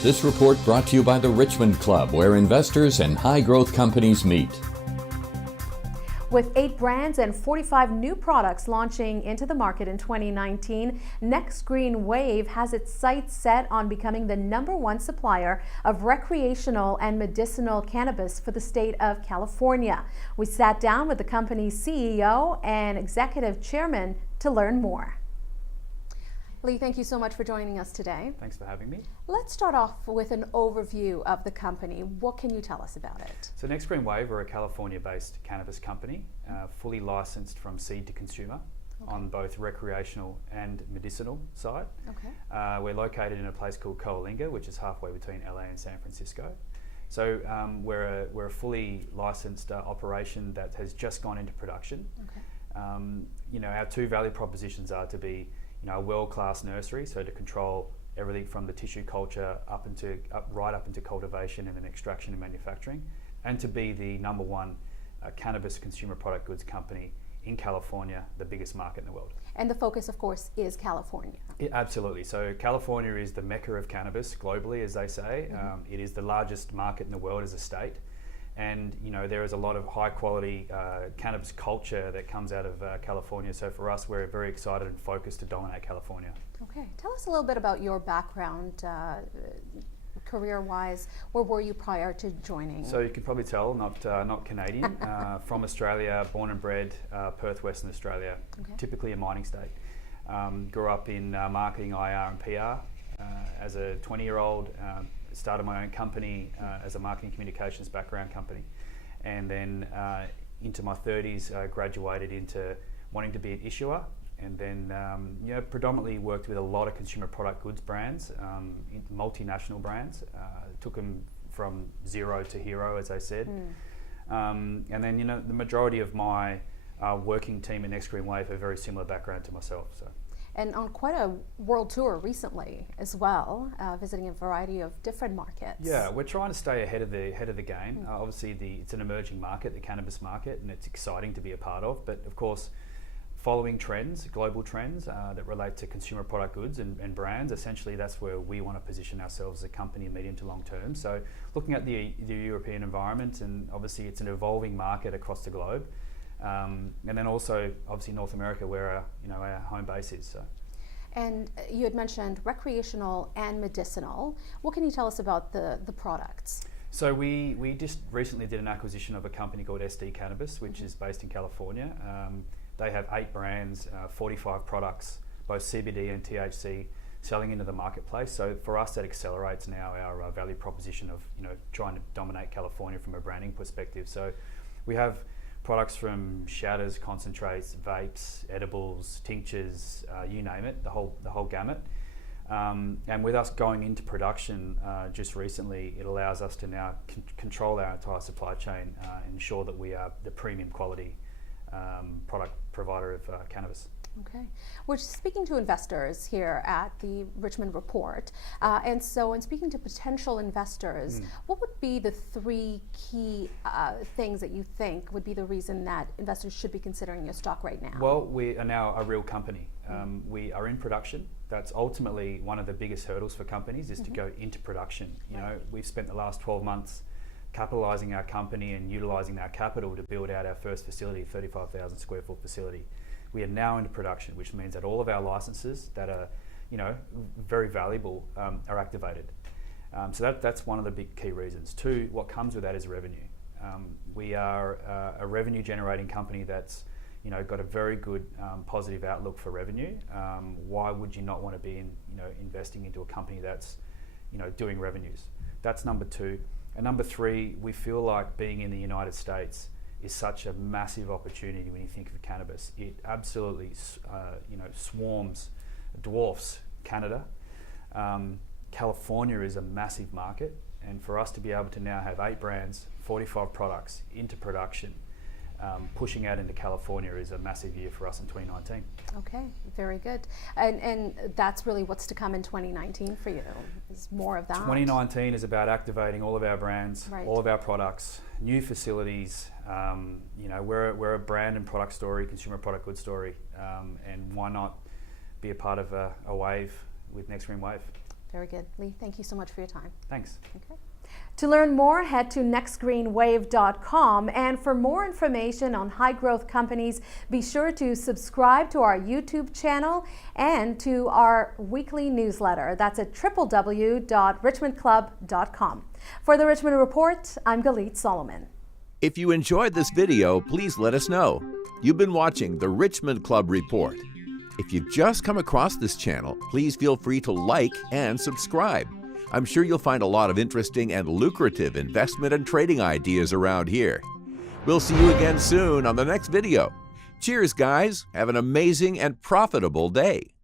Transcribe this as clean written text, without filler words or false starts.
This report brought to you by the Richmond Club, where investors and high-growth companies meet. With 8 brands and 45 new products launching into the market in 2019, Next Green Wave has its sights set on becoming the #1 supplier of recreational and medicinal cannabis for the state of California. We sat down with the company's CEO and executive chairman to learn more. Leigh, thank you so much for joining us today. Thanks for having me. Let's start off with an overview of the company. What can you tell us about it? So Next Green Wave, we're a California-based cannabis company, fully licensed from seed to consumer on both recreational and medicinal side. Okay. We're located in a place called Coalinga, which is halfway between LA and San Francisco. So we're a fully licensed operation that has just gone into production. Okay. Our 2 value propositions are to be a world-class nursery, so to control everything from the tissue culture right up into cultivation and then extraction and manufacturing, and to be the #1 cannabis consumer product goods company in California, the biggest market in the world. And the focus, of course, is California. Absolutely. So California is the mecca of cannabis globally, as they say. It is the largest market in the world as a state. And there is a lot of high quality cannabis culture that comes out of California. So for us, we're very excited and focused to dominate California. Okay, tell us a little bit about your background, career-wise. Where were you prior to joining? So you can probably tell, not Canadian, from Australia, born and bred, Perth, Western Australia, typically a mining state. Grew up in marketing, IR and PR. As a 20-year-old, started my own company as a marketing communications background company, and then into my 30s graduated into wanting to be an issuer, and then predominantly worked with a lot of consumer product goods brands, multinational brands, took them from zero to hero, as I said. And then the majority of my working team at Next Green Wave have a very similar background to myself. So. And on quite a world tour recently as well, visiting a variety of different markets. Yeah, we're trying to stay ahead of the game. Obviously, it's an emerging market, the cannabis market, and it's exciting to be a part of. But of course, following trends, global trends that relate to consumer product goods and brands, essentially that's where we want to position ourselves as a company medium to long term. So looking at the European environment, and obviously it's an evolving market across the globe. And then also, obviously, North America, where our home base is. So. And you had mentioned recreational and medicinal. What can you tell us about the products? So we just recently did an acquisition of a company called SD Cannabis, which is based in California. They have 8 brands, 45 products, both CBD and THC, selling into the marketplace. So for us, that accelerates now our value proposition of trying to dominate California from a branding perspective. So we have products from shatters, concentrates, vapes, edibles, tinctures, you name it, the whole gamut. And with us going into production just recently, it allows us to now control our entire supply chain, ensure that we are the premium quality product provider of cannabis. Okay. We're speaking to investors here at the Richmond Report. And so in speaking to potential investors, what would be the 3 key things that you think would be the reason that investors should be considering your stock right now? Well, we are now a real company. We are in production. That's ultimately one of the biggest hurdles for companies, is to go into production. We've spent the last 12 months capitalizing our company and utilizing our capital to build out our first facility, 35,000 square foot facility. We are now into production, which means that all of our licenses that are, very valuable, are activated. So that's one of the big key reasons. 2, what comes with that is revenue. We are a revenue generating company that's, got a very good positive outlook for revenue. Why would you not want to be investing into a company that's, doing revenues? That's number 2. And number 3, we feel like being in the United States is such a massive opportunity when you think of cannabis. It absolutely, dwarfs Canada. California is a massive market, and for us to be able to now have 8 brands, 45 products into production, pushing out into California is a massive year for us in 2019. Okay, very good. And that's really what's to come in 2019 for you, is more of that? 2019 is about activating all of our brands, all of our products, new facilities. We're a brand and product story, consumer product goods story, and why not be a part of a wave with Next Green Wave? Very good. Leigh, thank you so much for your time. Thanks. Okay. To learn more, head to nextgreenwave.com. And for more information on high growth companies, be sure to subscribe to our YouTube channel and to our weekly newsletter. That's at www.richmondclub.com. For the Richmond Report, I'm Galit Solomon. If you enjoyed this video, please let us know. You've been watching the Richmond Club Report. If you've just come across this channel, please feel free to like and subscribe. I'm sure you'll find a lot of interesting and lucrative investment and trading ideas around here. We'll see you again soon on the next video. Cheers, guys. Have an amazing and profitable day.